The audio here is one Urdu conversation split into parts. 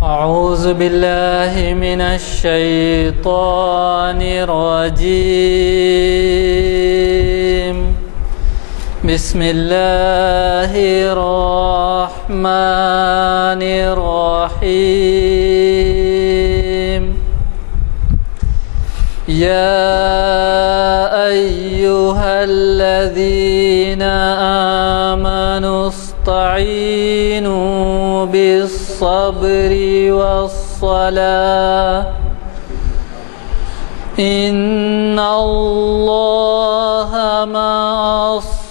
أعوذ بالله من الشيطان الرجيم. بسم الله الرحمن الرحيم. يا أيها الذين آمنوا استعينوا بالصبر والصلاة إن الله مع الصابرين.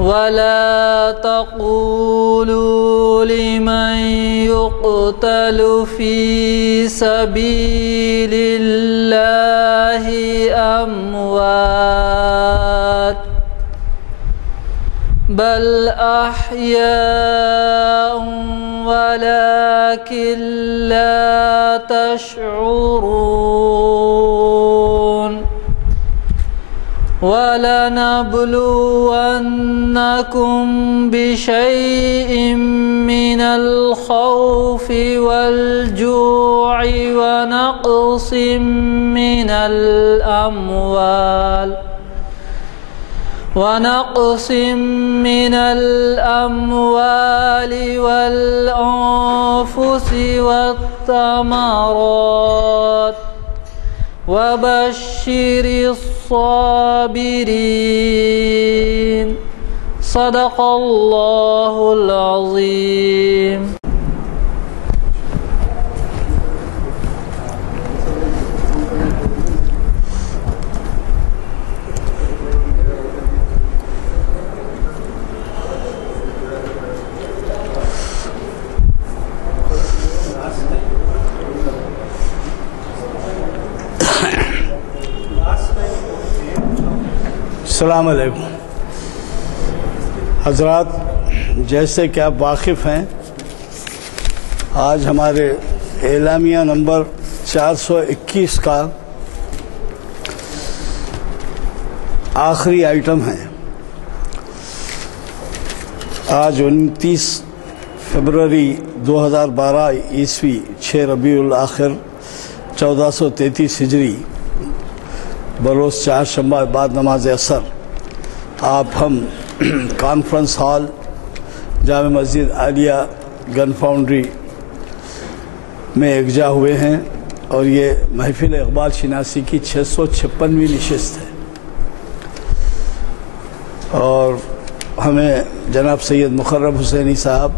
ولا تقولوا لمن يقتل في سبيل الله أموات بل أحياء ولكن لا تشعرون. ولنبلونكم بشيء من الخوف والجوع ونقص من الأموال والأنفس والثمرات وبشر الصابرين. صدق الله العظيم. السلام علیکم حضرات، جیسے کہ آپ واقف ہیں، آج ہمارے اعلامیہ نمبر 421 کا آخری آئٹم ہے۔ آج 29 فروری 2012 عیسوی 6 ربیع الاخر 1433 ہجری بروز چہارشنبہ بعد نماز عصر آپ ہم کانفرنس ہال جامع مسجد عالیہ گن فاؤنڈری میں یکجا ہوئے ہیں، اور یہ محفل اقبال شناسی کی 656ویں نشست ہے، اور ہمیں جناب سید مقرب حسینی صاحب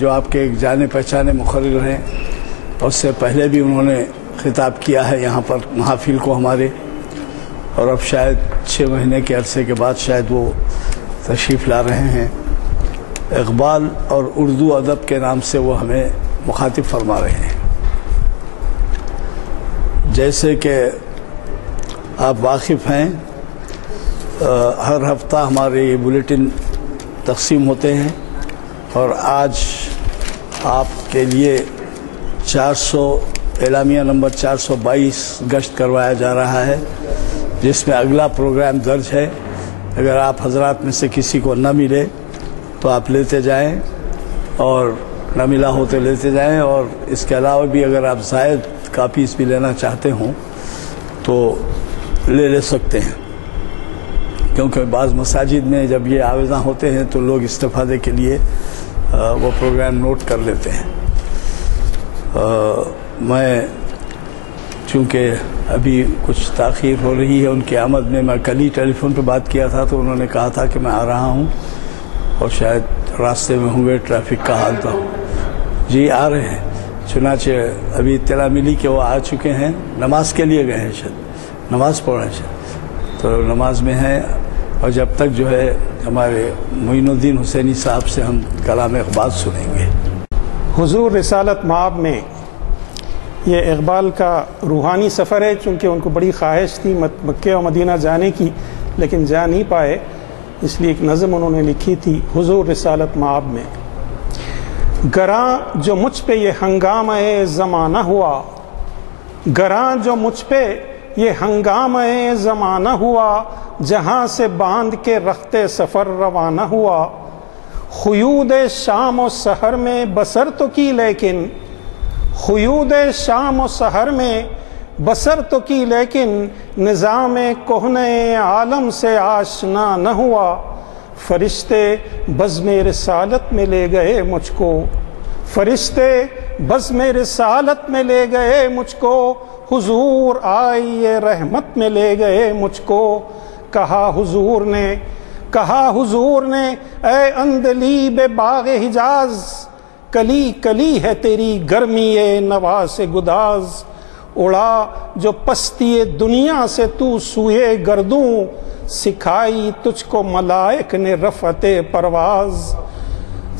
جو آپ کے ایک جانے پہچانے مقرر ہیں، اور اس سے پہلے بھی انہوں نے خطاب کیا ہے یہاں پر محافل کو ہمارے، اور اب شاید 6 مہینے کے عرصے کے بعد شاید وہ تشریف لا رہے ہیں۔ اقبال اور اردو ادب کے نام سے وہ ہمیں مخاطب فرما رہے ہیں۔ جیسے کہ آپ واقف ہیں، ہر ہفتہ ہمارے یہ بلیٹن تقسیم ہوتے ہیں، اور آج آپ کے لیے 400 اعلامیہ نمبر 422 گشت کروایا جا رہا ہے، جس میں اگلا پروگرام درج ہے۔ اگر آپ حضرات میں سے کسی کو نہ ملے تو آپ لیتے جائیں، اور نہ ملا ہو تو لیتے جائیں، اور اس کے علاوہ بھی اگر آپ زائد کاپیز بھی لینا چاہتے ہوں تو لے سکتے ہیں، کیونکہ بعض مساجد میں جب یہ آویزاں ہوتے ہیں تو لوگ استفادے کے لیے وہ پروگرام نوٹ کر لیتے ہیں۔ میں چونکہ ابھی کچھ تاخیر ہو رہی ہے ان کی آمد میں کل ہی ٹیلی فون پہ بات کیا تھا، تو انہوں نے کہا تھا کہ میں آ رہا ہوں، اور شاید راستے میں ہوں گے، ٹریفک کا حال تھا۔ جی آ رہے ہیں، چنانچہ ابھی اطلاع ملی کہ وہ آ چکے ہیں، نماز کے لیے گئے ہیں، شاید نماز پڑھ رہے ہیں، تو نماز میں ہیں۔ اور جب تک جو ہے ہمارے معین الدین حسینی صاحب سے ہم کلام اقبال سنیں گے۔ حضور رسالت مآب میں یہ اقبال کا روحانی سفر ہے، چونکہ ان کو بڑی خواہش تھی مکہ و مدینہ جانے کی، لیکن جا نہیں پائے، اس لیے ایک نظم انہوں نے لکھی تھی حضور رسالت مآب میں۔ گراں جو مجھ پہ یہ ہنگامہ زمانہ ہوا، گراں جو مجھ پہ یہ ہنگامہ زمانہ ہوا، جہاں سے باندھ کے رختے سفر روانہ ہوا، خیود شام و سحر میں بسر تو کی لیکن، خیود شام و سحر میں بسر تو کی لیکن، نظام کہنے عالم سے آشنا نہ ہوا، فرشتے بزم رسالت میں لے گئے مجھ کو، فرشتے بزم رسالت میں لے گئے مجھ کو، حضور آئیے رحمت میں لے گئے مجھ کو، کہا حضور نے اے اندلیب باغ حجاز، کلی کلی ہے تیری گرمی نواز گداز، اڑا جو پستی دنیا سے تو سوئے گردوں، سکھائی تجھ کو ملائک نے رفعت پرواز،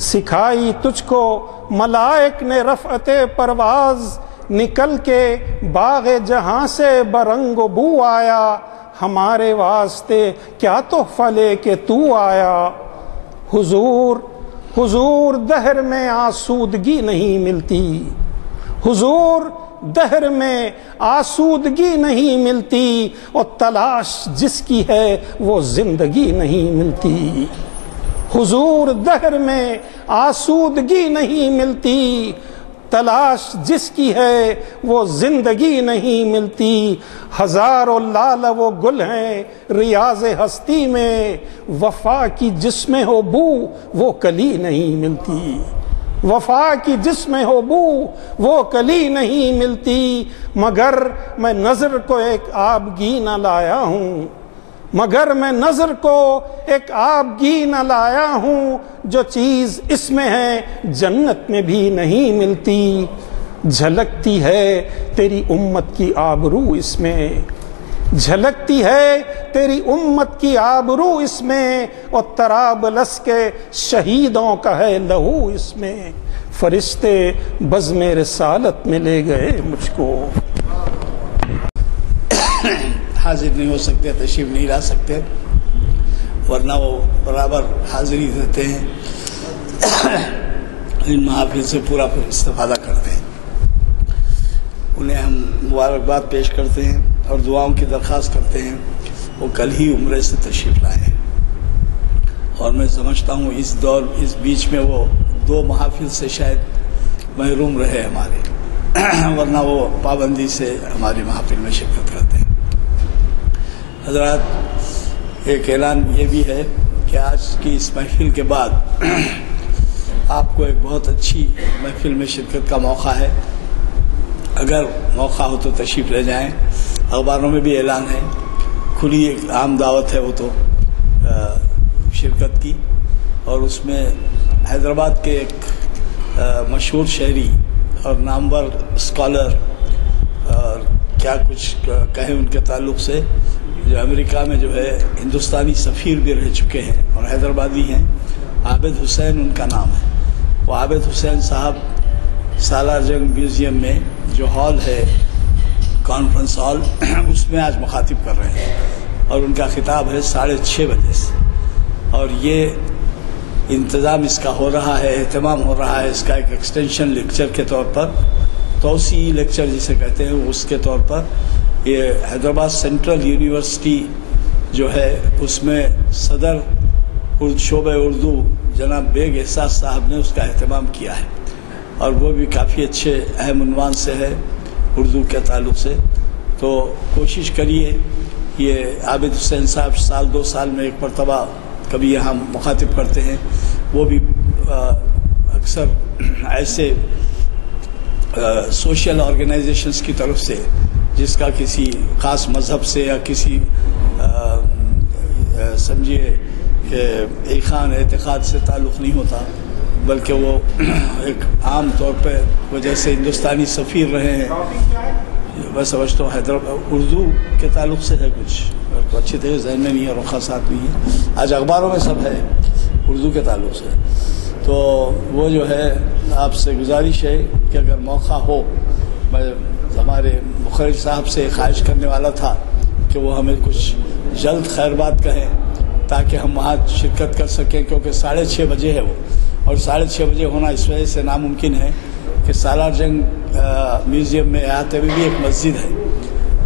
سکھائی تجھ کو ملائک نے رفعت پرواز، نکل کے باغ جہاں سے برنگ و بو آیا، ہمارے واسطے کیا تحفہ لے کے تو آیا، حضور دہر میں آسودگی نہیں ملتی، حضور دہر میں آسودگی نہیں ملتی، اور تلاش جس کی ہے وہ زندگی نہیں ملتی، حضور دہر میں آسودگی نہیں ملتی، تلاش جس کی ہے وہ زندگی نہیں ملتی، ہزاروں لال وہ گل ہیں ریاض ہستی میں، وفا کی جس میں ہو بو وہ کلی نہیں ملتی، وفا کی جس میں ہو بو وہ کلی نہیں ملتی، مگر میں نظر کو ایک آبگی نہ لایا ہوں، مگر میں نظر کو ایک آبگی نہ لایا ہوں، جو چیز اس میں ہے جنت میں بھی نہیں ملتی، جھلکتی ہے تیری امت کی آبرو اس میں، جھلکتی ہے تیری امت کی آبرو اس میں، اور طرابلس کے شہیدوں کا ہے لہو اس میں، فرشتے بزم رسالت میں لے گئے مجھ کو۔ حاضر نہیں ہو سکتے، تشریف نہیں لا سکتے، ورنہ وہ برابر حاضری دیتے ہیں، ان محافل سے پورا استفادہ کرتے ہیں، انہیں ہم مبارکباد پیش کرتے ہیں اور دعاؤں کی درخواست کرتے ہیں، وہ کل ہی عمرے سے تشریف لائے ہیں، اور میں سمجھتا ہوں اس بیچ میں وہ 2 محافل سے شاید محروم رہے ہمارے، ورنہ وہ پابندی سے ہماری محافل میں شرکت کرتے ہیں۔ حضرات، ایک اعلان یہ بھی ہے کہ آج کی اس محفل کے بعد آپ کو ایک بہت اچھی محفل میں شرکت کا موقع ہے، اگر موقع ہو تو تشریف لے جائیں، اخباروں میں بھی اعلان ہے، کھلی ایک عام دعوت ہے وہ تو شرکت کی، اور اس میں حیدرآباد کے ایک مشہور شہری اور نامور اسکالر، اور کیا کچھ کہیں ان کے تعلق سے، جو امریکہ میں جو ہے ہندوستانی سفیر بھی رہ چکے ہیں اور حیدرآبادی ہیں، عابد حسین ان کا نام ہے، وہ عابد حسین صاحب سالار جنگ میوزیم میں جو ہال ہے، کانفرنس ہال، اس میں آج مخاطب کر رہے ہیں، اور ان کا خطاب ہے 6:30 بجے سے، اور یہ انتظام اس کا ہو رہا ہے، اہتمام ہو رہا ہے اس کا ایک ایکسٹینشن لیکچر کے طور پر، توسیعی لیکچر جسے کہتے ہیں، اس کے طور پر یہ حیدرآباد سینٹرل یونیورسٹی جو ہے اس میں صدر شعبہ اردو جناب بیگ احساس صاحب نے اس کا اہتمام کیا ہے، اور وہ بھی کافی اچھے اہم عنوان سے ہے اردو کے تعلق سے، تو کوشش کریے، یہ عابد حسین صاحب سال 2 سال میں ایک مرتبہ کبھی یہاں مخاطب کرتے ہیں، وہ بھی اکثر ایسے سوشل آرگنائزیشنز کی طرف سے جس کا کسی خاص مذہب سے یا کسی سمجھیے کہ ایخان اعتقاد سے تعلق نہیں ہوتا، بلکہ وہ ایک عام طور پہ وہ جیسے ہندوستانی سفیر رہے ہیں، میں سمجھتا ہوں حیدرآباد اردو کے تعلق سے ہے، کچھ اچھی طرح ذہن میں نہیں ہے، رخا ساتھ نہیں ہے، آج اخباروں میں سب ہے اردو کے تعلق سے، تو وہ جو ہے آپ سے گزارش ہے کہ اگر موقع ہو، میں ہمارے مخرج صاحب سے خواہش کرنے والا تھا کہ وہ ہمیں کچھ جلد خیر بات کہیں تاکہ ہم وہاں شرکت کر سکیں، کیونکہ 6:30 بجے ہے وہ، اور 6:30 بجے ہونا اس وجہ سے ناممکن ہے کہ سالار جنگ میوزیم میں احاطے میں بھی ایک مسجد ہے،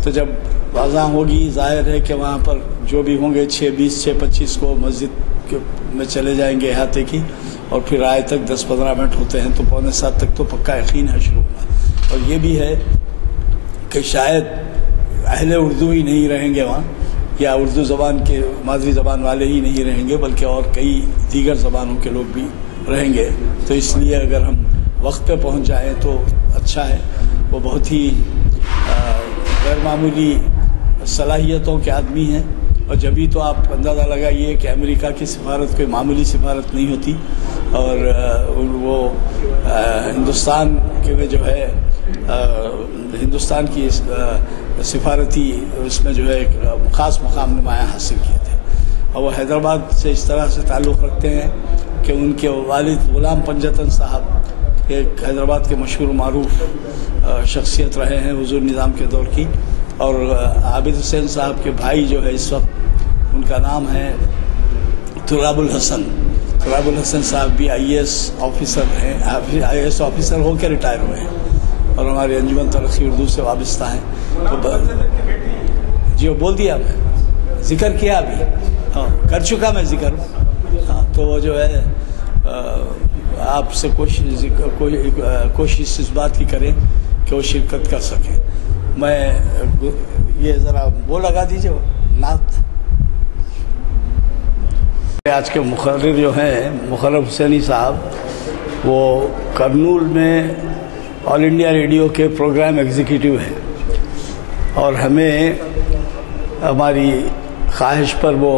تو جب واضح ہوگی، ظاہر ہے کہ وہاں پر جو بھی ہوں گے 6:20 6:25 کو مسجد میں چلے جائیں گے احاطے کی، اور پھر آئے تک 10-15 منٹ ہوتے ہیں، تو 6:45 تک تو پکا یقین ہے شروع ہوگا۔ اور یہ بھی ہے کہ شاید اہل اردو ہی نہیں رہیں گے وہاں، یا اردو زبان کے مادری زبان والے ہی نہیں رہیں گے، بلکہ اور کئی دیگر زبانوں کے لوگ بھی رہیں گے۔ تو اس لیے اگر ہم وقت پہ پہنچ جائیں تو اچھا ہے۔ وہ بہت ہی غیر معمولی صلاحیتوں کے آدمی ہیں، اور جبھی تو آپ اندازہ لگائیے کہ امریکہ کی سفارت کوئی معمولی سفارت نہیں ہوتی، اور وہ ہندوستان کے میں جو ہے ہندوستان کی سفارتی اس میں جو ہے ایک خاص مقام نمایاں حاصل کیے تھے، اور وہ حیدرآباد سے اس طرح سے تعلق رکھتے ہیں کہ ان کے والد غلام پنجتن صاحب ایک حیدرآباد کے مشہور معروف شخصیت رہے ہیں حضور نظام کے دور کی، اور عابد حسین صاحب کے بھائی جو ہے اس وقت ان کا نام ہے تراب الحسن۔ تراب الحسن صاحب بھی IAS آفیسر ہیں، IAS آفیسر ہو کے ریٹائر ہوئے ہیں، اور ہماری انجمن ترقی اردو سے وابستہ ہیں۔ تو جی وہ بول دیا، میں ذکر کیا ابھی، ہاں کر چکا میں ذکر، ہاں تو وہ جو ہے آپ سے کوشش اس بات کی کریں کہ وہ شرکت کر سکیں۔ میں یہ ذرا وہ لگا دیجیے نعت۔ آج کے مقرر جو ہیں مقرب حسینی صاحب، وہ کرنول میں آل انڈیا ریڈیو کے پروگرام ایگزیکٹو ہیں، اور ہمیں ہماری خواہش پر وہ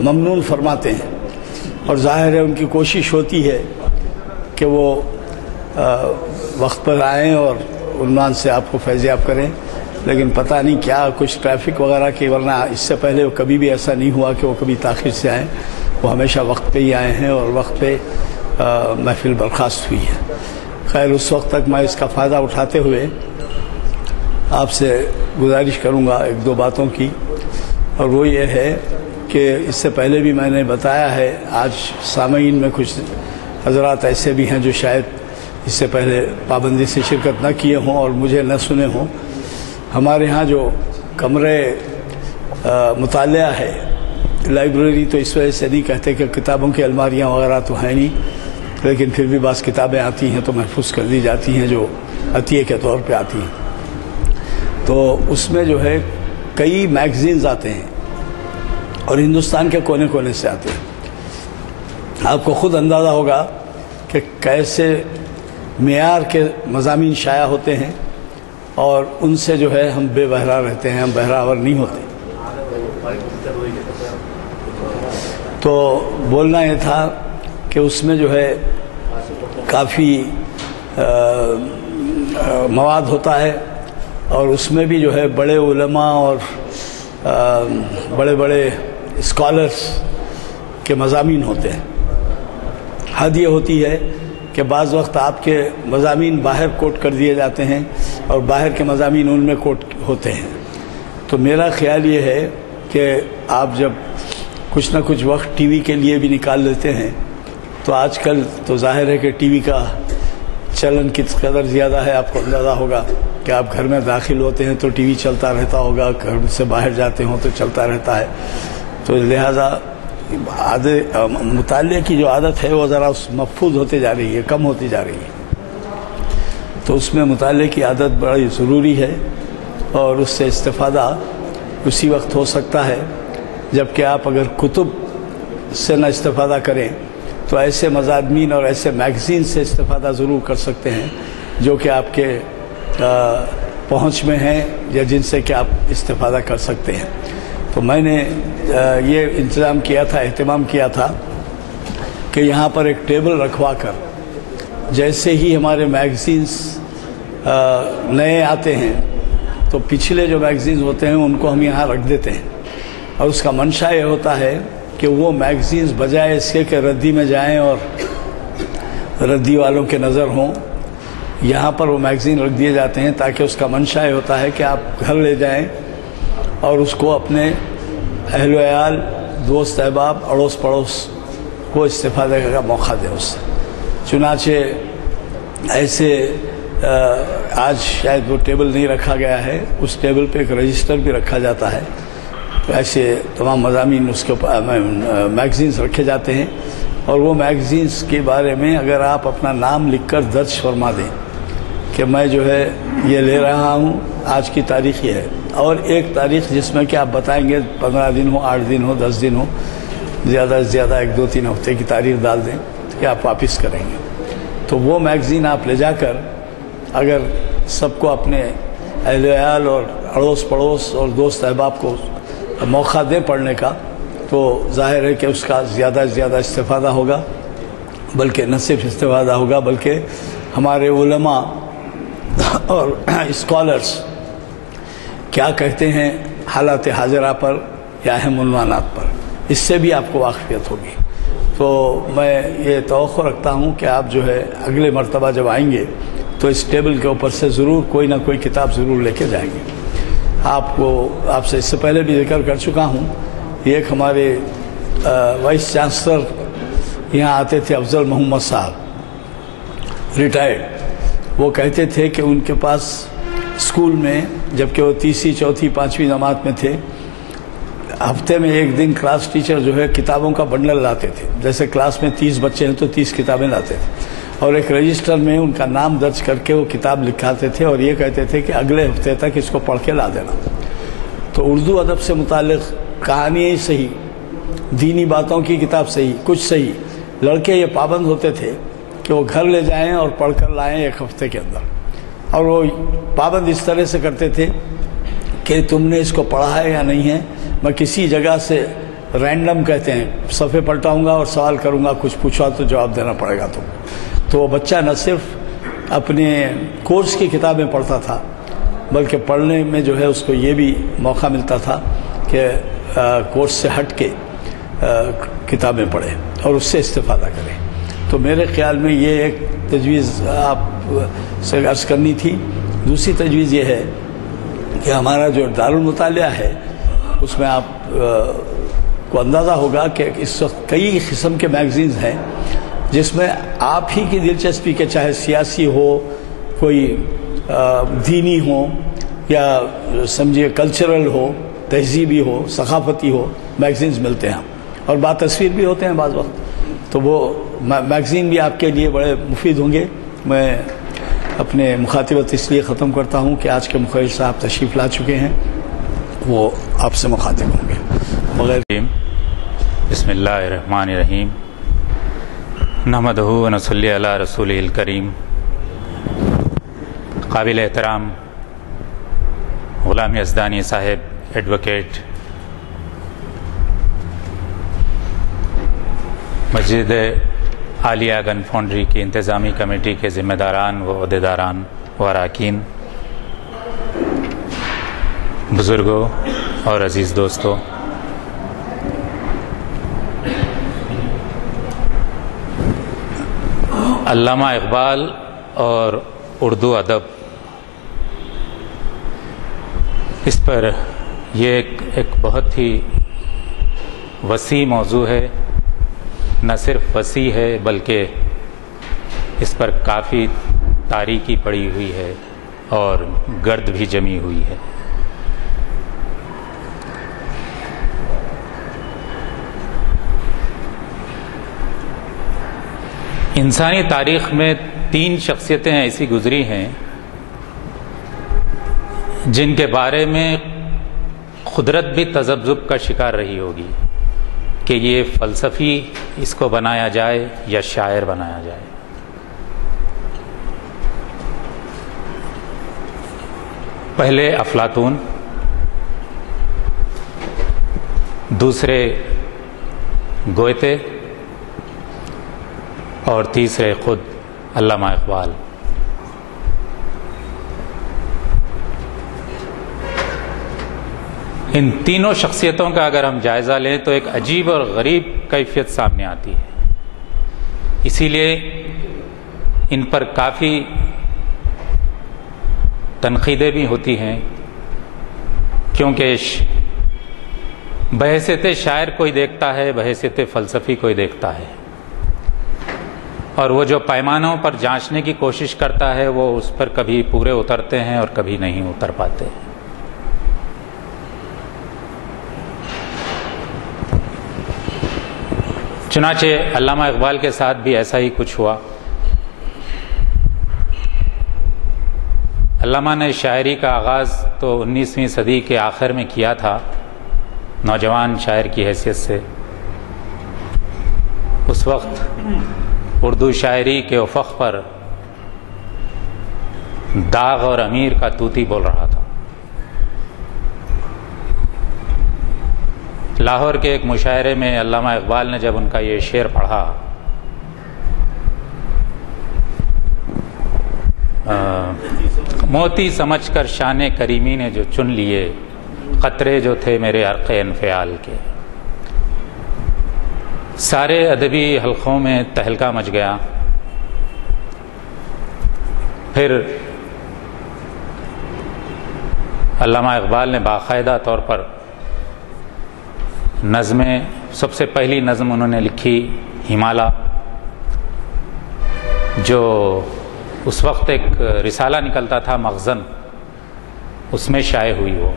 ممنون فرماتے ہیں، اور ظاہر ہے ان کی کوشش ہوتی ہے کہ وہ وقت پر آئیں اور عنوان سے آپ کو فیضیاب کریں، لیکن پتہ نہیں کیا کچھ ٹریفک وغیرہ کی، ورنہ اس سے پہلے کبھی بھی ایسا نہیں ہوا کہ وہ کبھی تاخیر سے آئیں، وہ ہمیشہ وقت پہ ہی آئے ہیں اور وقت پہ محفل برخاست ہوئی ہے۔ خیر اس وقت تک میں اس کا فائدہ اٹھاتے ہوئے آپ سے گزارش کروں گا ایک دو باتوں کی، اور وہ یہ ہے کہ اس سے پہلے بھی میں نے بتایا ہے، آج سامعین میں کچھ حضرات ایسے بھی ہیں جو شاید اس سے پہلے پابندی سے شرکت نہ کیے ہوں اور مجھے نہ سنے ہوں۔ ہمارے ہاں جو کمرے مطالعہ ہے، لائبریری تو اس وجہ سے نہیں کہتے کہ کتابوں کی الماریاں وغیرہ تو ہیں نہیں، لیکن پھر بھی بعض کتابیں آتی ہیں تو محفوظ کر دی جاتی ہیں جو عطیے کے طور پہ آتی ہیں، تو اس میں جو ہے کئی میگزینز آتے ہیں اور ہندوستان کے کونے کونے سے آتے ہیں۔ آپ کو خود اندازہ ہوگا کہ کیسے معیار کے مضامین شائع ہوتے ہیں، اور ان سے جو ہے ہم بے بہرا رہتے ہیں، ہم بہراور نہیں ہوتے۔ تو بولنا یہ تھا کہ اس میں جو ہے کافی مواد ہوتا ہے، اور اس میں بھی جو ہے بڑے علماء اور بڑے بڑے اسکالرس کے مضامین ہوتے ہیں۔ حد یہ ہوتی ہے کہ بعض وقت آپ کے مضامین باہر کوٹ کر دیے جاتے ہیں اور باہر کے مضامین ان میں کوٹ ہوتے ہیں۔ تو میرا خیال یہ ہے کہ آپ جب کچھ نہ کچھ وقت ٹی وی کے لیے بھی نکال لیتے ہیں، تو آج کل تو ظاہر ہے کہ ٹی وی کا چلن کس قدر زیادہ ہے، آپ کو اندازہ ہوگا کہ آپ گھر میں داخل ہوتے ہیں تو ٹی وی چلتا رہتا ہوگا، گھر سے باہر جاتے ہوں تو چلتا رہتا ہے، تو لہٰذا مطالعے کی جو عادت ہے وہ ذرا محفوظ ہوتے جا رہی ہے، کم ہوتی جا رہی ہے۔ تو اس میں مطالعے کی عادت بڑی ضروری ہے، اور اس سے استفادہ اسی وقت ہو سکتا ہے جبکہ آپ اگر کتب سے نہ استفادہ کریں تو ایسے مضامین اور ایسے میگزین سے استفادہ ضرور کر سکتے ہیں جو کہ آپ کے پہنچ میں ہیں یا جن سے کہ آپ استفادہ کر سکتے ہیں۔ تو میں نے یہ انتظام کیا تھا، اہتمام کیا تھا کہ یہاں پر ایک ٹیبل رکھوا کر جیسے ہی ہمارے میگزینز نئے آتے ہیں تو پچھلے جو میگزینز ہوتے ہیں ان کو ہم یہاں رکھ دیتے ہیں، اور اس کا منشا یہ ہوتا ہے کہ وہ میگزینز بجائے اس کے کہ ردی میں جائیں اور ردی والوں کے نظر ہوں، یہاں پر وہ میگزین رکھ دیے جاتے ہیں تاکہ اس کا منشا یہ ہوتا ہے کہ آپ گھر لے جائیں اور اس کو اپنے اہل و عیال، دوست احباب، اڑوس پڑوس کو استفادے کا موقع دیں اس سے۔ چنانچہ ایسے آج شاید وہ ٹیبل نہیں رکھا گیا ہے، اس ٹیبل پہ ایک رجسٹر بھی رکھا جاتا ہے، ایسے تمام مضامین اس کے میگزینس رکھے جاتے ہیں، اور وہ میگزینس کے بارے میں اگر آپ اپنا نام لکھ کر درج فرما دیں کہ میں جو ہے یہ لے رہا ہوں، آج کی تاریخ یہ ہے، اور ایک تاریخ جس میں کہ آپ بتائیں گے 15 دن ہو، 8 دن ہو، 10 دن ہو، زیادہ سے زیادہ 1-2-3 ہفتے کی تاریخ ڈال دیں کہ آپ واپس کریں گے، تو وہ میگزین آپ لے جا کر اگر سب کو اپنے اہل عیال اور اڑوس پڑوس اور دوست احباب کو موقع دیں پڑھنے کا، تو ظاہر ہے کہ اس کا زیادہ سے زیادہ استفادہ ہوگا، بلکہ نہ صرف استفادہ ہوگا بلکہ ہمارے علماء اور اسکالرز کیا کہتے ہیں حالات حاضرہ پر یا اہم عنوانات پر، اس سے بھی آپ کو واقفیت ہوگی۔ تو میں یہ توقع رکھتا ہوں کہ آپ جو ہے اگلے مرتبہ جب آئیں گے تو اس ٹیبل کے اوپر سے ضرور کوئی نہ کوئی کتاب ضرور لے کے جائیں گے۔ آپ سے اس سے پہلے بھی ذکر کر چکا ہوں، یہ ایک ہمارے وائس چانسلر یہاں آتے تھے، افضل محمد صاحب، ریٹائرڈ، وہ کہتے تھے کہ ان کے پاس اسکول میں جبکہ وہ 3ری 4تھی 5ویں جماعت میں تھے، ہفتے میں ایک دن کلاس ٹیچر جو ہے کتابوں کا بنڈل لاتے تھے، جیسے کلاس میں 30 بچے ہیں تو 30 کتابیں لاتے تھے، اور ایک رجسٹر میں ان کا نام درج کر کے وہ کتاب لکھاتے تھے، اور یہ کہتے تھے کہ اگلے ہفتے تک اس کو پڑھ کے لا دینا۔ تو اردو ادب سے متعلق کہانیاں صحیح، دینی باتوں کی کتاب صحیح، کچھ صحیح، لڑکے یہ پابند ہوتے تھے کہ وہ گھر لے جائیں اور پڑھ کر لائیں ایک ہفتے کے اندر، اور وہ پابند اس طرح سے کرتے تھے کہ تم نے اس کو پڑھا ہے یا نہیں ہے، میں کسی جگہ سے رینڈم کہتے ہیں صفحے پلٹاؤں گا اور سوال کروں گا، کچھ پوچھا تو جواب دینا پڑے گا تو وہ بچہ نہ صرف اپنے کورس کی کتابیں پڑھتا تھا بلکہ پڑھنے میں جو ہے اس کو یہ بھی موقع ملتا تھا کہ کورس سے ہٹ کے کتابیں پڑھے اور اس سے استفادہ کرے۔ تو میرے خیال میں یہ ایک تجویز آپ سے عرض کرنی تھی۔ دوسری تجویز یہ ہے کہ ہمارا جو دارالمطالعہ ہے اس میں آپ کو اندازہ ہوگا کہ اس وقت کئی قسم کے میگزینز ہیں جس میں آپ ہی کی دلچسپی کے، چاہے سیاسی ہو، کوئی دینی ہو، یا سمجھیے کلچرل ہو، تہذیبی ہو، ثقافتی ہو، میگزینز ملتے ہیں، اور باتصویر بھی ہوتے ہیں بعض وقت، تو وہ میگزین بھی آپ کے لیے بڑے مفید ہوں گے۔ میں اپنے مخاطبت اس لیے ختم کرتا ہوں کہ آج کے مخرج صاحب تشریف لا چکے ہیں، وہ آپ سے مخاطب ہوں گے۔ بسم اللہ الرحمن الرحیم، نحمدہ و نصلی علی رسولہ الکریم۔ قابل احترام غلام یزدانی صاحب، ایڈوکیٹ، مسجد عالیہ گن فاؤنڈری کی انتظامی کمیٹی کے ذمہ داران و عہدیداران و اراکین، بزرگوں اور عزیز دوستوں، علامہ اقبال اور اردو ادب، اس پر یہ ایک بہت ہی وسیع موضوع ہے، نہ صرف وسیع ہے بلکہ اس پر کافی تاریکی پڑی ہوئی ہے اور گرد بھی جمی ہوئی ہے۔ انسانی تاریخ میں 3 شخصیتیں ایسی گزری ہیں جن کے بارے میں قدرت بھی تذبذب کا شکار رہی ہوگی کہ یہ فلسفی اس کو بنایا جائے یا شاعر بنایا جائے۔ پہلے افلاطون، دوسرے گوئتے، اور تیسرے خود علامہ اقبال۔ ان تینوں شخصیتوں کا اگر ہم جائزہ لیں تو ایک عجیب اور غریب کیفیت سامنے آتی ہے، اسی لیے ان پر کافی تنقیدیں بھی ہوتی ہیں، کیونکہ بحیثیت شاعر کوئی دیکھتا ہے، بحیثیت فلسفی کوئی دیکھتا ہے، اور وہ جو پیمانوں پر جانچنے کی کوشش کرتا ہے وہ اس پر کبھی پورے اترتے ہیں اور کبھی نہیں اتر پاتے. چنانچہ علامہ اقبال کے ساتھ بھی ایسا ہی کچھ ہوا. علامہ نے شاعری کا آغاز تو 19ویں صدی کے آخر میں کیا تھا نوجوان شاعر کی حیثیت سے. اس وقت اردو شاعری کے افق پر داغ اور امیر کا طوطی بول رہا تھا. لاہور کے ایک مشاعرے میں علامہ اقبال نے جب ان کا یہ شعر پڑھا موتی سمجھ کر شان کریمی نے جو چن لیے قطرے جو تھے میرے عرق انفعال کے، سارے ادبی حلقوں میں تہلکہ مچ گیا. پھر علامہ اقبال نے باقاعدہ طور پر نظمیں، سب سے پہلی نظم انہوں نے لکھی ہمالا، جو اس وقت ایک رسالہ نکلتا تھا مخزن، اس میں شائع ہوئی. وہ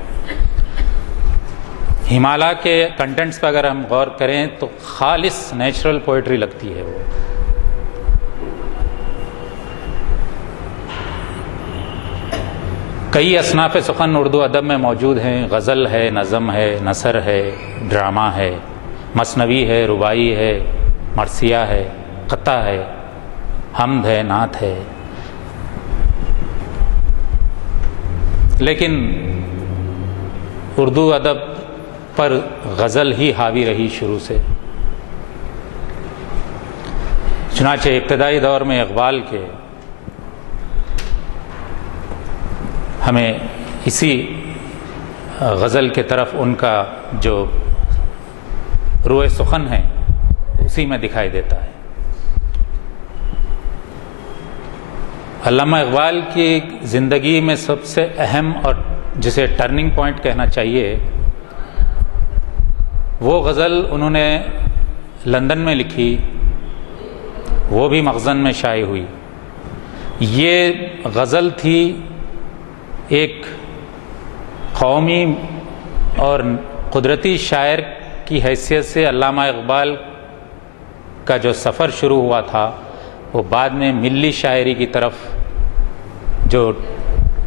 ہمالا کے کنٹینٹس پہ اگر ہم غور کریں تو خالص نیچرل پوئٹری لگتی ہے. وہ کئی اصناف سخن اردو ادب میں موجود ہیں. غزل ہے، نظم ہے، نثر ہے، ڈرامہ ہے، مثنوی ہے، رباعی ہے، مرثیہ ہے، قطع ہے، حمد ہے، نعت ہے. لیکن اردو ادب پر غزل ہی حاوی رہی شروع سے. چنانچہ ابتدائی دور میں اقبال کے ہمیں اسی غزل کے طرف ان کا جو روح سخن ہے اسی میں دکھائی دیتا ہے. علامہ اقبال کی زندگی میں سب سے اہم اور جسے ٹرننگ پوائنٹ کہنا چاہیے وہ غزل انہوں نے لندن میں لکھی، وہ بھی مخزن میں شائع ہوئی. یہ غزل تھی ایک قومی اور قدرتی شاعر کی حیثیت سے. علامہ اقبال کا جو سفر شروع ہوا تھا وہ بعد میں ملی شاعری کی طرف جو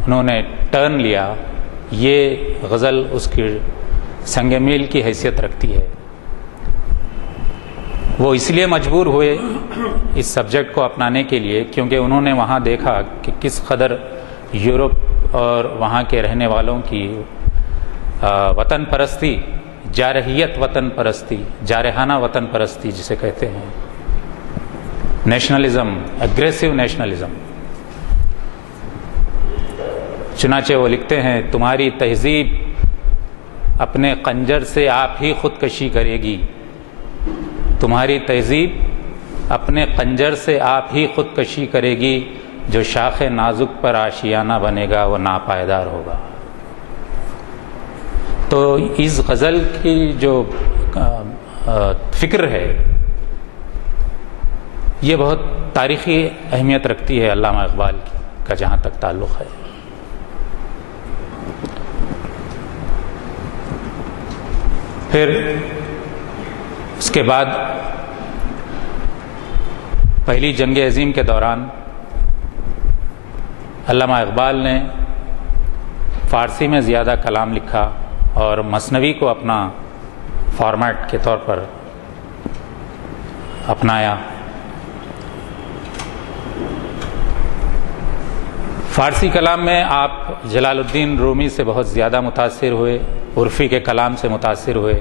انہوں نے ٹرن لیا، یہ غزل اس کی سنگ میل کی حیثیت رکھتی ہے. وہ اس لیے مجبور ہوئے اس سبجیکٹ کو اپنانے کے لیے کیونکہ انہوں نے وہاں دیکھا کہ کس قدر یورپ اور وہاں کے رہنے والوں کی وطن پرستی، جارحیت وطن پرستی، جارحانہ وطن پرستی جسے کہتے ہیں، نیشنلزم، اگریسو نیشنلزم. چنانچہ وہ لکھتے ہیں تمہاری تہذیب اپنے خنجر سے آپ ہی خودکشی کرے گی، تمہاری تہذیب اپنے خنجر سے آپ ہی خودکشی کرے گی، جو شاخ نازک پر آشیانہ بنے گا وہ ناپائیدار ہوگا. تو اس غزل کی جو فکر ہے یہ بہت تاریخی اہمیت رکھتی ہے علامہ اقبال کا جہاں تک تعلق ہے. پھر اس کے بعد پہلی جنگ عظیم کے دوران علامہ اقبال نے فارسی میں زیادہ کلام لکھا اور مثنوی کو اپنا فارمیٹ کے طور پر اپنایا. فارسی کلام میں آپ جلال الدین رومی سے بہت زیادہ متاثر ہوئے، عرفی کے کلام سے متاثر ہوئے.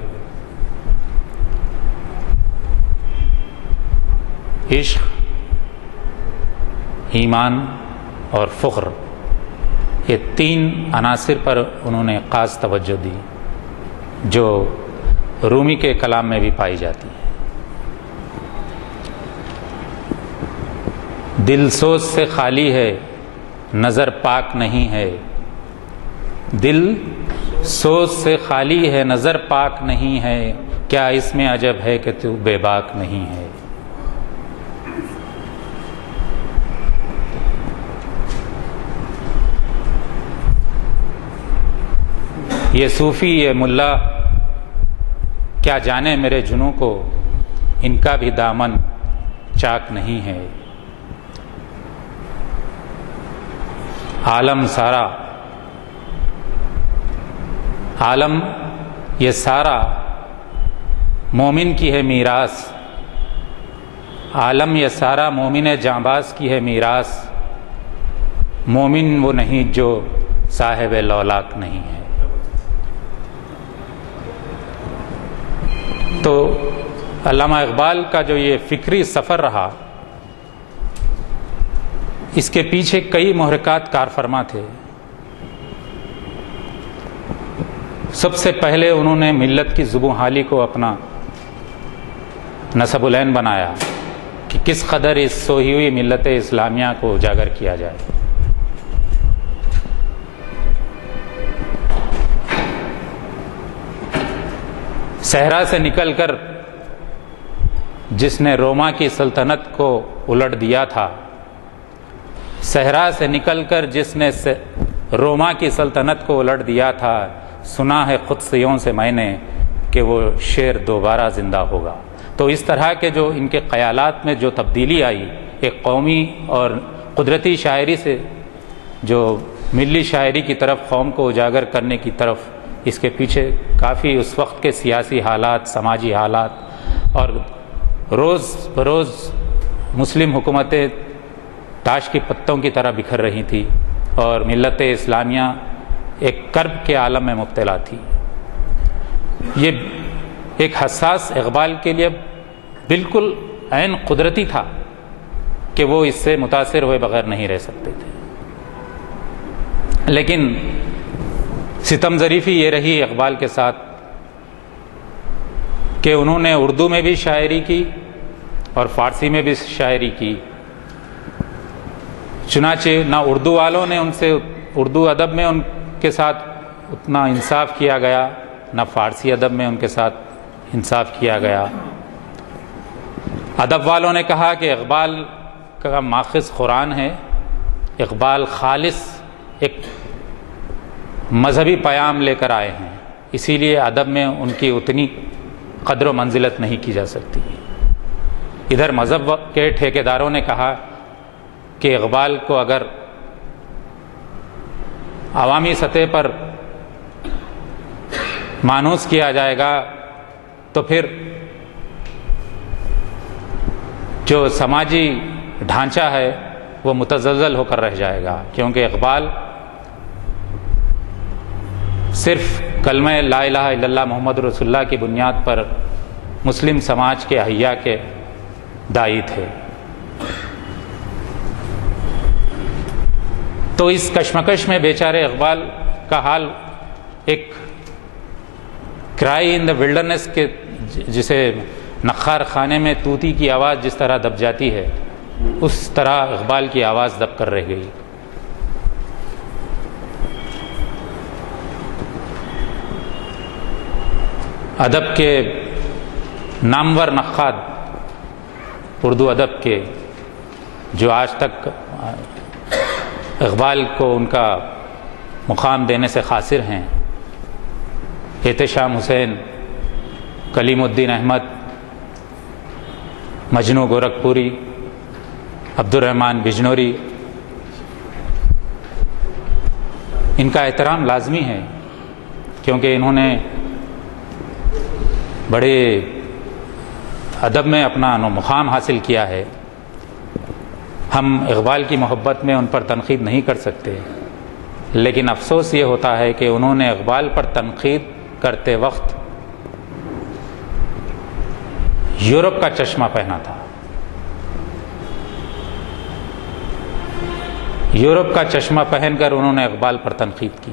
عشق، ایمان اور فخر، یہ تین عناصر پر انہوں نے خاص توجہ دی جو رومی کے کلام میں بھی پائی جاتی ہے. دل سوز سے خالی ہے، نظر پاک نہیں ہے، دل سوز سے خالی ہے، نظر پاک نہیں ہے، کیا اس میں عجب ہے کہ تو بے باک نہیں ہے. یہ صوفی یہ ملا کیا جانے میرے جنوں کو، ان کا بھی دامن چاک نہیں ہے۔ عالم سارا، عالم یہ سارا مومن کی ہے میراث، عالم یہ سارا مومن جانباز کی ہے میراث، مومن وہ نہیں جو صاحب لولاک نہیں ہے۔ تو علامہ اقبال کا جو یہ فکری سفر رہا، اس کے پیچھے کئی محرکات کار فرما تھے۔ سب سے پہلے انہوں نے ملت کی زبوں حالی کو اپنا نصب العین بنایا کہ کس قدر اس سوئی ہوئی ملت اسلامیہ کو اجاگر کیا جائے۔ صحرا سے نکل کر جس نے روما کی سلطنت کو الٹ دیا تھا، صحرا سے نکل کر جس نے روما کی سلطنت کو الٹ دیا تھا، سنا ہے قدسیوں سے میں نے کہ وہ شعر دوبارہ زندہ ہوگا۔ تو اس طرح کے جو ان کے خیالات میں جو تبدیلی آئی، ایک قومی اور قدرتی شاعری سے جو ملی شاعری کی طرف، قوم کو اجاگر کرنے کی طرف، اس کے پیچھے کافی اس وقت کے سیاسی حالات، سماجی حالات، اور روز بروز مسلم حکومتیں تاش کی پتوں کی طرح بکھر رہی تھی اور ملت اسلامیہ ایک کرب کے عالم میں مبتلا تھی۔ یہ ایک حساس اقبال کے لیے بالکل عین قدرتی تھا کہ وہ اس سے متاثر ہوئے بغیر نہیں رہ سکتے تھے۔ لیکن ستم ظریفی یہ رہی اقبال کے ساتھ کہ انہوں نے اردو میں بھی شاعری کی اور فارسی میں بھی شاعری کی، چنانچہ نہ اردو والوں نے ان سے، اردو ادب میں ان کے ساتھ اتنا انصاف کیا گیا، نہ فارسی ادب میں ان کے ساتھ انصاف کیا گیا۔ ادب والوں نے کہا کہ اقبال کا ماخذ قرآن ہے، اقبال خالص ایک مذہبی پیام لے کر آئے ہیں، اسی لیے ادب میں ان کی اتنی قدر و منزلت نہیں کی جا سکتی۔ ادھر مذہب کے ٹھیکیداروں نے کہا کہ اقبال کو اگر عوامی سطح پر مانوس کیا جائے گا تو پھر جو سماجی ڈھانچہ ہے وہ متزلزل ہو کر رہ جائے گا، کیونکہ اقبال صرف کلمہ لا الہ الا اللہ محمد رسول اللہ کی بنیاد پر مسلم سماج کے احیا کے داعی تھے۔ تو اس کشمکش میں بیچارے اقبال کا حال ایک کرائی ان دا ولڈرنس کے، جسے نخار خانے میں طوطی کی آواز جس طرح دب جاتی ہے، اس طرح اقبال کی آواز دب کر رہ گئی۔ ادب کے نامور نقاد اردو ادب کے جو آج تک اقبال کو ان کا مقام دینے سے قاصر ہیں، احتشام حسین، کلیم الدین احمد، مجنو گورکھپوری، عبد الرحمن بجنوری، ان کا احترام لازمی ہے کیونکہ انہوں نے بڑے ادب میں اپنا مقام حاصل کیا ہے۔ ہم اقبال کی محبت میں ان پر تنقید نہیں کر سکتے، لیکن افسوس یہ ہوتا ہے کہ انہوں نے اقبال پر تنقید کرتے وقت یورپ کا چشمہ پہنا تھا۔ یورپ کا چشمہ پہن کر انہوں نے اقبال پر تنقید کی۔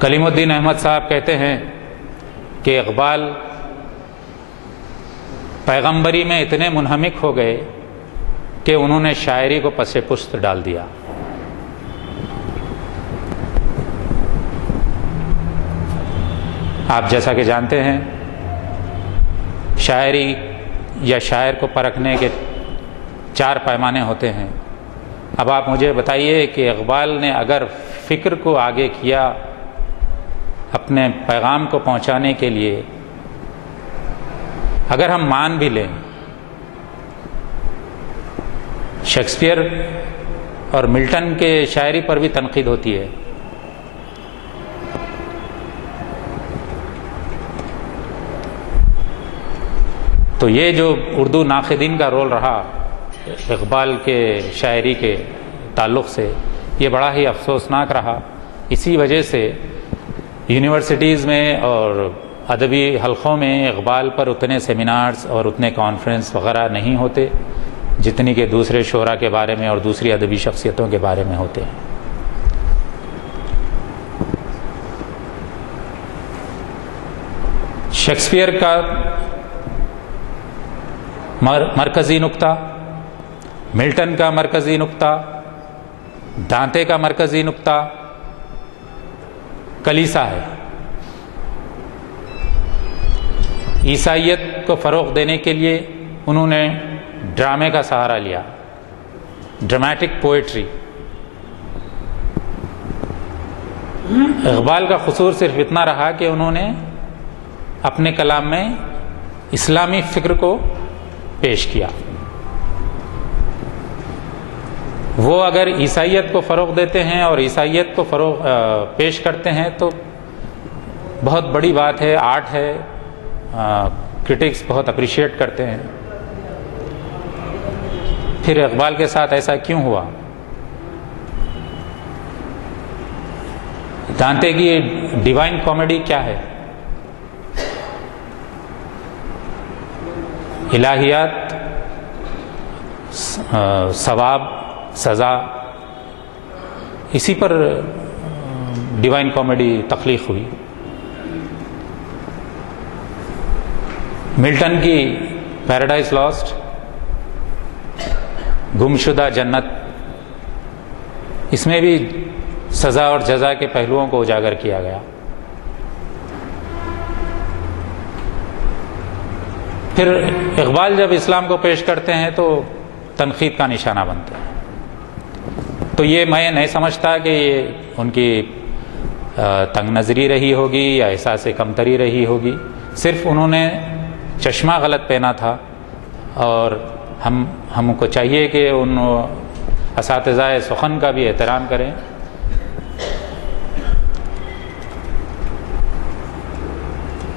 کلیم الدین احمد صاحب کہتے ہیں کہ اقبال پیغمبری میں اتنے منہمک ہو گئے کہ انہوں نے شاعری کو پس پشت ڈال دیا۔ آپ جیسا کہ جانتے ہیں، شاعری یا شاعر کو پرکھنے کے 4 پیمانے ہوتے ہیں۔ اب آپ مجھے بتائیے کہ اقبال نے اگر فکر کو آگے کیا اپنے پیغام کو پہنچانے کے لیے، اگر ہم مان بھی لیں شیکسپیئر اور ملٹن کے شاعری پر بھی تنقید ہوتی ہے، تو یہ جو اردو ناقدین کا رول رہا اقبال کے شاعری کے تعلق سے، یہ بڑا ہی افسوسناک رہا۔ اسی وجہ سے یونیورسٹیز میں اور ادبی حلقوں میں اقبال پر اتنے سیمینارز اور اتنے کانفرنس وغیرہ نہیں ہوتے جتنی کہ دوسرے شعراء کے بارے میں اور دوسری ادبی شخصیتوں کے بارے میں ہوتے ہیں۔ شیکسپیئر کا مرکزی نقطہ، ملٹن کا مرکزی نقطہ، دانتے کا مرکزی نقطہ کلیسا ہے۔ عیسائیت کو فروغ دینے کے لیے انہوں نے ڈرامے کا سہارا لیا، ڈرامٹک پوئٹری۔ اقبال کا قصور صرف اتنا رہا کہ انہوں نے اپنے کلام میں اسلامی فکر کو پیش کیا۔ وہ اگر عیسائیت کو فروغ دیتے ہیں اور عیسائیت کو پیش کرتے ہیں تو بہت بڑی بات ہے، آرٹ ہے، کرٹکس بہت اپریشیٹ کرتے ہیں۔ پھر اقبال کے ساتھ ایسا کیوں ہوا؟ دانتے کی ڈیوائن کامیڈی کیا ہے؟ الہیات، ثواب، سزا، اسی پر ڈیوائن کامیڈی تخلیق ہوئی۔ ملٹن کی پیراڈائز لاسٹ، گمشدہ جنت، اس میں بھی سزا اور جزا کے پہلوؤں کو اجاگر کیا گیا۔ پھر اقبال جب اسلام کو پیش کرتے ہیں تو تنقید کا نشانہ بنتے ہیں۔ تو یہ میں نہیں سمجھتا کہ یہ ان کی تنگ نظری رہی ہوگی یا احساس کمتری رہی ہوگی، صرف انہوں نے چشمہ غلط پہنا تھا، اور ہم کو چاہیے کہ ان اساتذہ سخن کا بھی احترام کریں۔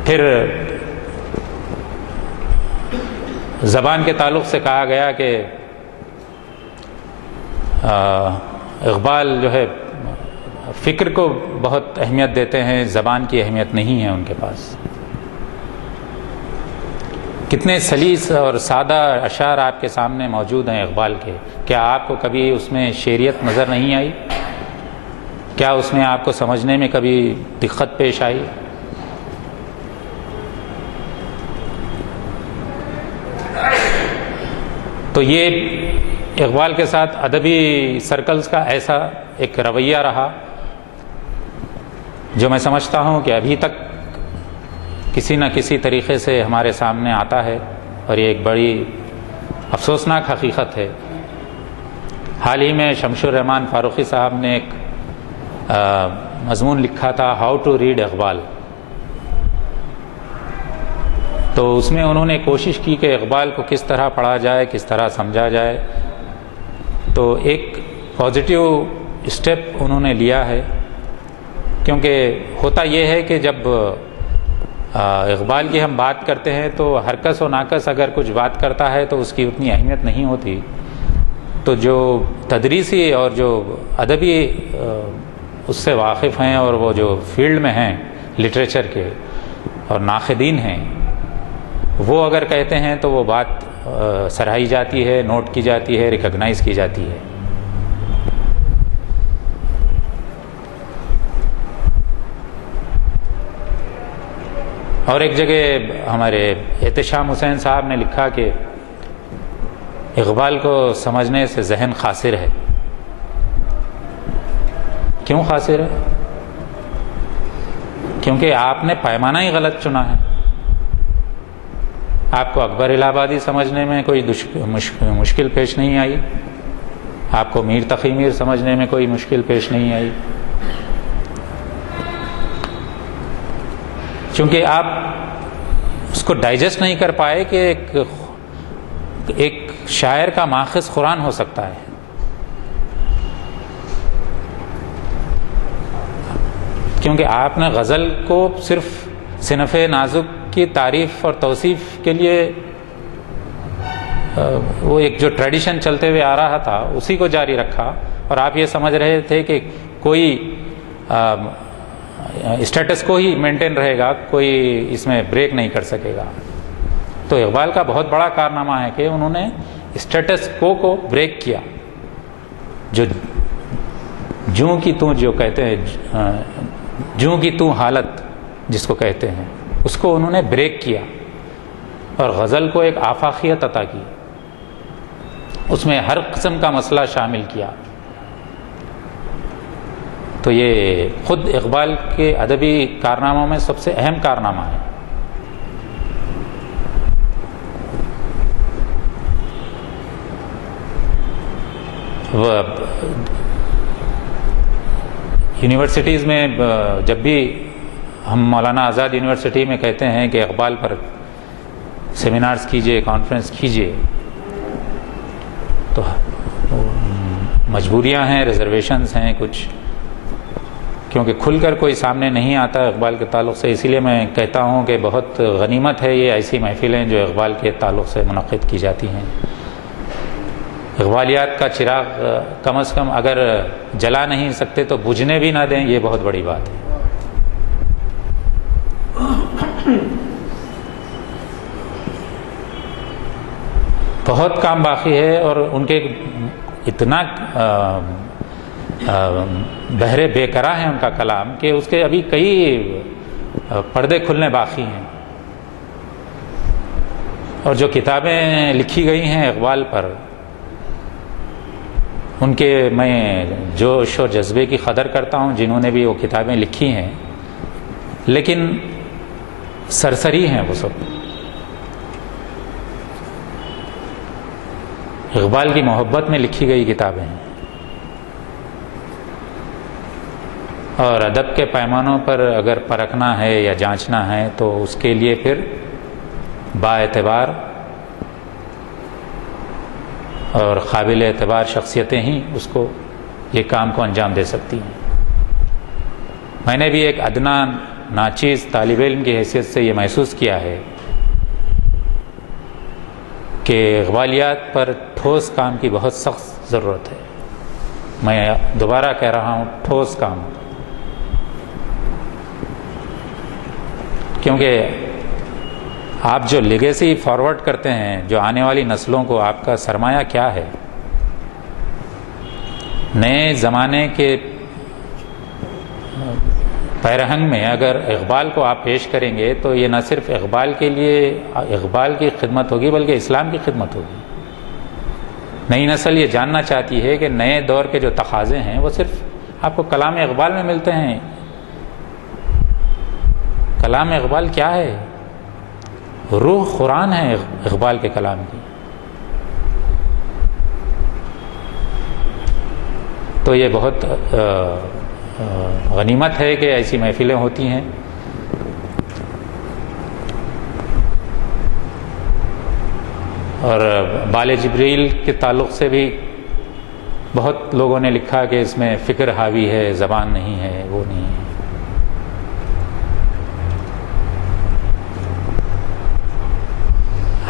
پھر زبان کے تعلق سے کہا گیا کہ اقبال جو ہے فکر کو بہت اہمیت دیتے ہیں، زبان کی اہمیت نہیں ہے ان کے پاس۔ کتنے سلیس اور سادہ اشعار آپ کے سامنے موجود ہیں اقبال کے، کیا آپ کو کبھی اس میں شعریت نظر نہیں آئی؟ کیا اس میں آپ کو سمجھنے میں کبھی دقت پیش آئی؟ تو یہ اقبال کے ساتھ ادبی سرکلز کا ایسا ایک رویہ رہا جو میں سمجھتا ہوں کہ ابھی تک کسی نہ کسی طریقے سے ہمارے سامنے آتا ہے، اور یہ ایک بڑی افسوسناک حقیقت ہے۔ حال ہی میں شمس الرحمان فاروقی صاحب نے ایک مضمون لکھا تھا، ہاؤ ٹو ریڈ اقبال، تو اس میں انہوں نے کوشش کی کہ اقبال کو کس طرح پڑھا جائے، کس طرح سمجھا جائے۔ تو ایک پازیٹیو اسٹیپ انہوں نے لیا ہے، کیونکہ ہوتا یہ ہے کہ جب اقبال کی ہم بات کرتے ہیں تو ہر کس و ناکس اگر کچھ بات کرتا ہے تو اس کی اتنی اہمیت نہیں ہوتی، تو جو تدریسی اور جو ادبی اس سے واقف ہیں اور وہ جو فیلڈ میں ہیں لٹریچر کے اور ناقدین ہیں، وہ اگر کہتے ہیں تو وہ بات سراہی جاتی ہے، نوٹ کی جاتی ہے، ریکگنائز کی جاتی ہے۔ اور ایک جگہ ہمارے احتشام حسین صاحب نے لکھا کہ اقبال کو سمجھنے سے ذہن خاسر ہے۔ کیوں خاسر ہے؟ کیونکہ آپ نے پیمانہ ہی غلط چنا ہے۔ آپ کو اکبر الہ آبادی سمجھنے میں کوئی مشکل پیش نہیں آئی، آپ کو میر تقی میر سمجھنے میں کوئی مشکل پیش نہیں آئی، چونکہ آپ اس کو ڈائجسٹ نہیں کر پائے کہ ایک شاعر کا ماخذ قرآن ہو سکتا ہے۔ کیونکہ آپ نے غزل کو صرف صنف نازک کی تعریف اور توصیف کے لیے وہ ایک جو ٹریڈیشن چلتے ہوئے آ رہا تھا اسی کو جاری رکھا، اور آپ یہ سمجھ رہے تھے کہ کوئی اسٹیٹس کو ہی مینٹین رہے گا، کوئی اس میں بریک نہیں کر سکے گا۔ تو اقبال کا بہت بڑا کارنامہ ہے کہ انہوں نے اسٹیٹس کو بریک کیا، جو جوں کی توں جو کہتے ہیں، جوں کی توں حالت جس کو کہتے ہیں، اس کو انہوں نے بریک کیا اور غزل کو ایک آفاقیت عطا کی، اس میں ہر قسم کا مسئلہ شامل کیا۔ تو یہ خود اقبال کے ادبی کارناموں میں سب سے اہم کارنامہ ہے۔ یونیورسٹیز میں جب بھی ہم مولانا آزاد یونیورسٹی میں کہتے ہیں کہ اقبال پر سیمینارز کیجئے، کانفرنس کیجئے، تو مجبوریاں ہیں، ریزرویشنز ہیں کچھ، کیونکہ کھل کر کوئی سامنے نہیں آتا اقبال کے تعلق سے۔ اسی لیے میں کہتا ہوں کہ بہت غنیمت ہے یہ ایسی محفلیں جو اقبال کے تعلق سے منعقد کی جاتی ہیں۔ اقبالیات کا چراغ کم از کم اگر جلا نہیں سکتے تو بجھنے بھی نہ دیں، یہ بہت بڑی بات ہے۔ بہت کام باقی ہے، اور ان کے اتنا بحر بے قرار ہے ان کا کلام کہ اس کے ابھی کئی پردے کھلنے باقی ہیں، اور جو کتابیں لکھی گئی ہیں اقبال پر، ان کے میں جوش اور جذبے کی قدر کرتا ہوں جنہوں نے بھی وہ کتابیں لکھی ہیں، لیکن سرسری ہیں وہ سب۔ اقبال کی محبت میں لکھی گئی کتابیں ہیں، اور ادب کے پیمانوں پر اگر پرکھنا ہے یا جانچنا ہے تو اس کے لیے پھر با اعتبار اور قابل اعتبار شخصیتیں ہی اس کو یہ کام کو انجام دے سکتی ہیں۔ میں نے بھی ایک ادنا ناچیز طالب علم کی حیثیت سے یہ محسوس کیا ہے کہ اقبالیات پر ٹھوس کام کی بہت سخت ضرورت ہے۔ میں دوبارہ کہہ رہا ہوں، ٹھوس کام، کیونکہ آپ جو لیگیسی فارورڈ کرتے ہیں، جو آنے والی نسلوں کو آپ کا سرمایہ کیا ہے، نئے زمانے کے پیرہنگ میں اگر اقبال کو آپ پیش کریں گے تو یہ نہ صرف اقبال کے لیے اقبال کی خدمت ہوگی بلکہ اسلام کی خدمت ہوگی۔ نئی نسل یہ جاننا چاہتی ہے کہ نئے دور کے جو تقاضے ہیں وہ صرف آپ کو کلام اقبال میں ملتے ہیں۔ کلام اقبال کیا ہے؟ روح قرآن ہے اقبال کے کلام کی۔ تو یہ بہت غنیمت ہے کہ ایسی محفلیں ہوتی ہیں۔ اور بال جبریل کے تعلق سے بھی بہت لوگوں نے لکھا کہ اس میں فکر حاوی ہے، زبان نہیں ہے، وہ نہیں ہے۔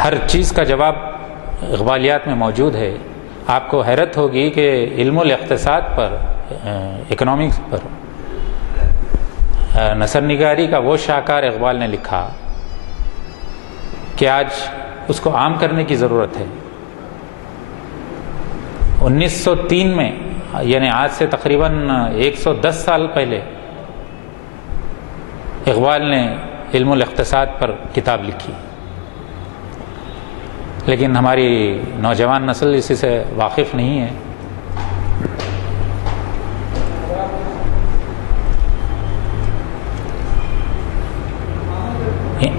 ہر چیز کا جواب اقبالیات میں موجود ہے۔ آپ کو حیرت ہوگی کہ علم الاقتصاد پر، اکنامکس پر نثر نگاری کا وہ شاہکار اقبال نے لکھا کہ آج اس کو عام کرنے کی ضرورت ہے۔ 1903 میں، یعنی آج سے تقریباً 110 سال پہلے، اقبال نے علم الاقتصاد پر کتاب لکھی، لیکن ہماری نوجوان نسل اسی سے واقف نہیں ہے۔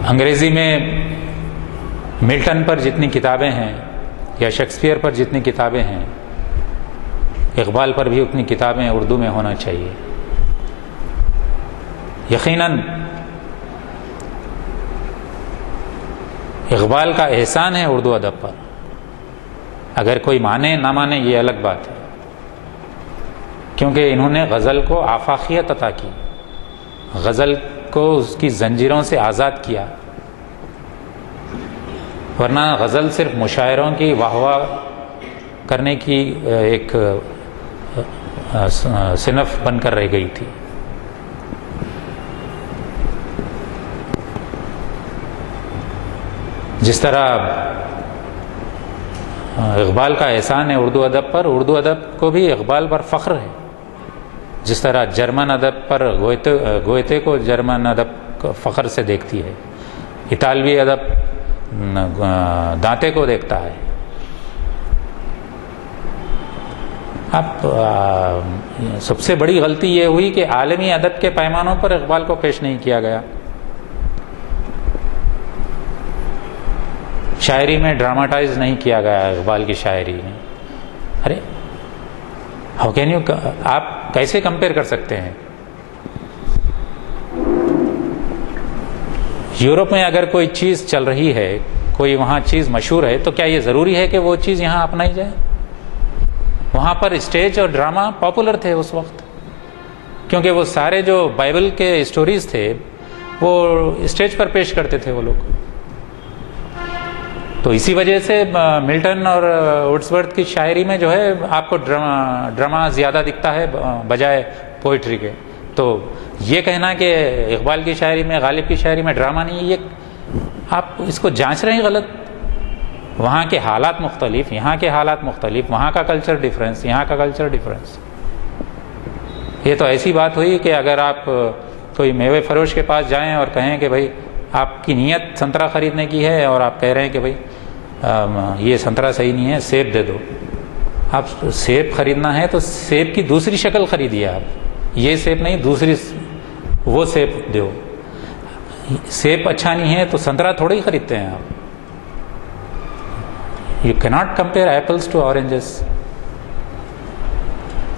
انگریزی میں ملٹن پر جتنی کتابیں ہیں یا شیکسپیئر پر جتنی کتابیں ہیں، اقبال پر بھی اپنی کتابیں اردو میں ہونا چاہیے. یقیناً اقبال کا احسان ہے اردو ادب پر، اگر کوئی مانے نہ مانے یہ الگ بات ہے، کیونکہ انہوں نے غزل کو آفاقیت عطا کی، غزل کو اس کی زنجیروں سے آزاد کیا. ورنہ غزل صرف مشاعروں کی واہ واہ کرنے کی ایک صنف بن کر رہ گئی تھی. جس طرح اقبال کا احسان ہے اردو ادب پر، اردو ادب کو بھی اقبال پر فخر ہے. جس طرح جرمن ادب پر گوئتے کو جرمن ادب کو فخر سے دیکھتی ہے، اطالوی ادب دانتے کو دیکھتا ہے. اب سب سے بڑی غلطی یہ ہوئی کہ عالمی ادب کے پیمانوں پر اقبال کو پیش نہیں کیا گیا. شاعری میں ڈراماٹائز نہیں کیا گیا اقبال کی شاعری میں. ارے ہاؤ کین یو، آپ کیسے کمپیئر کر سکتے ہیں؟ یورپ میں اگر کوئی چیز چل رہی ہے، کوئی وہاں چیز مشہور ہے، تو کیا یہ ضروری ہے کہ وہ چیز یہاں اپنائی جائے؟ وہاں پر اسٹیج اور ڈرامہ پاپولر تھے اس وقت، کیونکہ وہ سارے جو بائبل کے اسٹوریز تھے وہ اسٹیج پر پیش کرتے تھے وہ لوگ. تو اسی وجہ سے ملٹن اور وڈسورتھ کی شاعری میں جو ہے آپ کو ڈرامہ زیادہ دکھتا ہے بجائے پوئٹری کے. تو یہ کہنا کہ اقبال کی شاعری میں، غالب کی شاعری میں ڈرامہ نہیں ہے، یہ آپ اس کو جانچ رہے ہیں غلط. وہاں کے حالات مختلف، یہاں کے حالات مختلف، وہاں کا کلچر ڈیفرنس، یہاں کا کلچر ڈیفرنس. یہ تو ایسی بات ہوئی کہ اگر آپ کوئی میوے فروش کے پاس جائیں اور کہیں کہ بھائی آپ کی نیت سنترا خریدنے کی ہے اور آپ کہہ رہے ہیں کہ بھائی یہ سنترا صحیح نہیں ہے، سیب دے دو. آپ سیب خریدنا ہے تو سیب کی دوسری شکل خریدیے، آپ یہ سیب نہیں، دوسری وہ سیب دو. سیب اچھا نہیں ہے تو سنترا تھوڑے ہی خریدتے ہیں آپ. You cannot compare apples to oranges,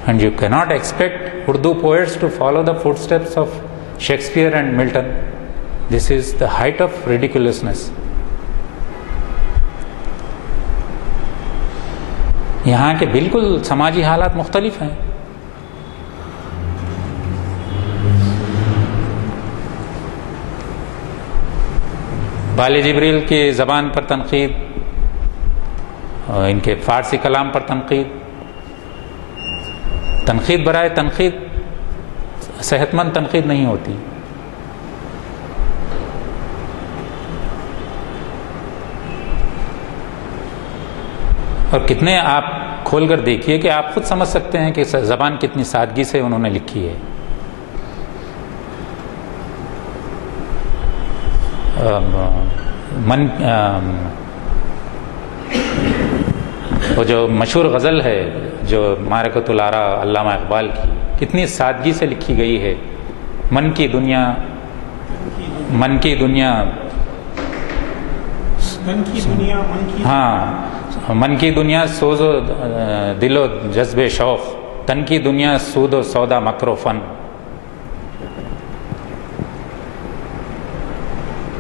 and you cannot expect Urdu poets to follow the footsteps of Shakespeare and Milton. This is the height of ridiculousness. یہاں کے بالکل سماجی حالات مختلف ہیں. بال جبریل کی زبان پر تنقید، ان کے فارسی کلام پر تنقید برائے تنقید صحت مند تنقید نہیں ہوتی. اور کتنے آپ کھول کر دیکھیے کہ آپ خود سمجھ سکتے ہیں کہ زبان کتنی سادگی سے انہوں نے لکھی ہے. وہ جو مشہور غزل ہے جو معرکۃ الآراء علامہ اقبال کی، کتنی سادگی سے لکھی گئی ہے. من کی دنیا ہاں، من کی دنیا سوز و دل و جذب شوق، تن کی دنیا سود و سودا مکر و فن.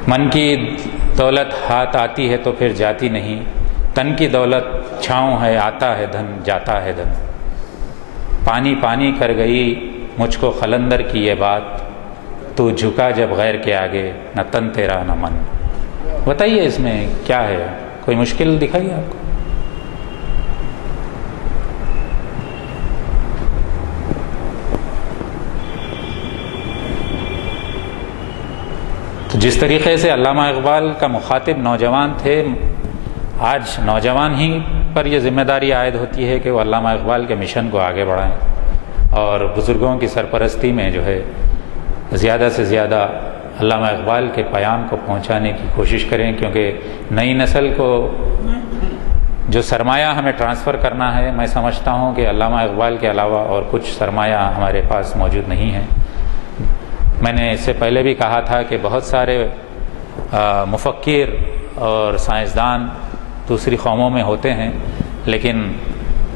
من کی دولت ہاتھ آتی ہے تو پھر جاتی نہیں، تن کی دولت چھاؤں ہے، آتا ہے دھن جاتا ہے دھن. پانی پانی کر گئی مجھ کو خلندر کی یہ بات، تو جھکا جب غیر کے آگے، نہ تن تیرا نہ من. بتائیے اس میں کیا ہے؟ کوئی مشکل دکھائی آپ کو؟ تو جس طریقے سے علامہ اقبال کا مخاطب نوجوان تھے، آج نوجوان ہی پر یہ ذمہ داری عائد ہوتی ہے کہ وہ علامہ اقبال کے مشن کو آگے بڑھائیں اور بزرگوں کی سرپرستی میں جو ہے زیادہ سے زیادہ علامہ اقبال کے پیام کو پہنچانے کی کوشش کریں. کیونکہ نئی نسل کو جو سرمایہ ہمیں ٹرانسفر کرنا ہے، میں سمجھتا ہوں کہ علامہ اقبال کے علاوہ اور کچھ سرمایہ ہمارے پاس موجود نہیں ہے. میں نے اس سے پہلے بھی کہا تھا کہ بہت سارے مفکر اور سائنسدان دوسری قوموں میں ہوتے ہیں، لیکن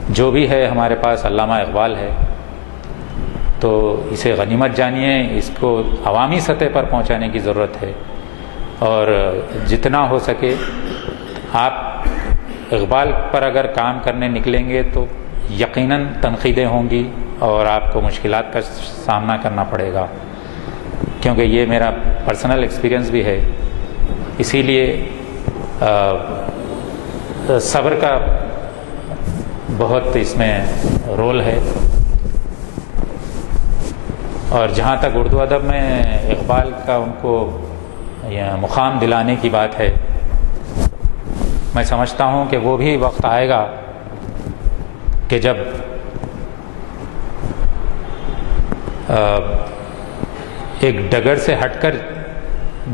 جو بھی ہے ہمارے پاس علامہ اقبال ہے، تو اسے غنیمت جانیے، اس کو عوامی سطح پر پہنچانے کی ضرورت ہے، اور جتنا ہو سکے آپ اقبال پر اگر کام کرنے نکلیں گے تو یقیناً تنقیدیں ہوں گی اور آپ کو مشکلات کا سامنا کرنا پڑے گا، کیونکہ یہ میرا پرسنل ایکسپیرینس بھی ہے۔ اسی لیے صبر کا بہت اس میں رول ہے۔ اور جہاں تک اردو ادب میں اقبال کا ان کو مقام دلانے کی بات ہے، میں سمجھتا ہوں کہ وہ بھی وقت آئے گا کہ جب ایک ڈگر سے ہٹ کر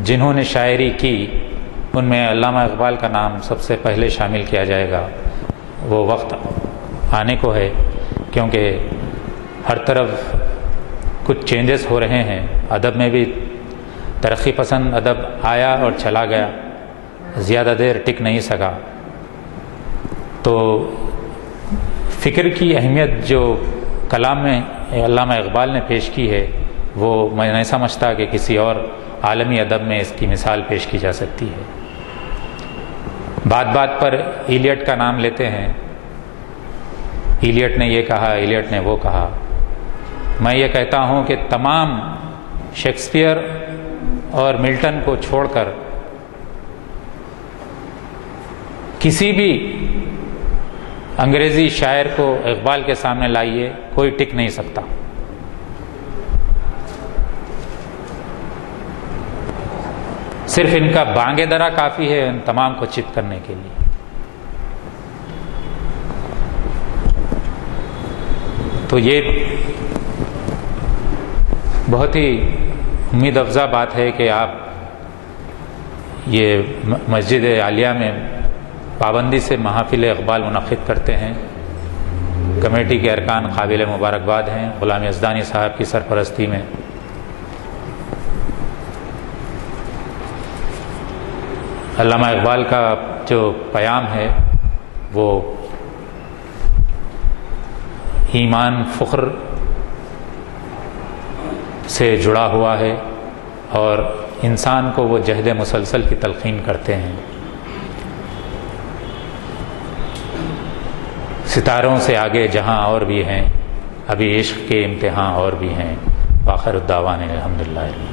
جنہوں نے شاعری کی ان میں علامہ اقبال کا نام سب سے پہلے شامل کیا جائے گا۔ وہ وقت آنے کو ہے، کیونکہ ہر طرف کچھ چینجز ہو رہے ہیں۔ ادب میں بھی ترقی پسند ادب آیا اور چلا گیا، زیادہ دیر ٹک نہیں سکا۔ تو فکر کی اہمیت جو کلام میں علامہ اقبال نے پیش کی ہے، وہ میں نہیں سمجھتا کہ کسی اور عالمی ادب میں اس کی مثال پیش کی جا سکتی ہے۔ بات بات پر ایلیٹ کا نام لیتے ہیں، ایلیٹ نے یہ کہا، ایلیٹ نے وہ کہا۔ میں یہ کہتا ہوں کہ تمام شیکسپیئر اور ملٹن کو چھوڑ کر کسی بھی انگریزی شاعر کو اقبال کے سامنے لائیے، کوئی ٹک نہیں سکتا۔ صرف ان کا بانگے درا کافی ہے ان تمام کو چت کرنے کے لیے۔ تو یہ بہت ہی امید افزا بات ہے کہ آپ یہ مسجد عالیہ میں پابندی سے محافل اقبال منعقد کرتے ہیں۔ کمیٹی کے ارکان قابل مبارکباد ہیں، غلام یزدانی صاحب کی سرپرستی میں۔ علامہ اقبال کا جو پیام ہے وہ ایمان فخر سے جڑا ہوا ہے، اور انسان کو وہ جہد مسلسل کی تلقین کرتے ہیں۔ ستاروں سے آگے جہاں اور بھی ہیں، ابھی عشق کے امتحان اور بھی ہیں۔ وآخر الدعوانا الحمدللہ۔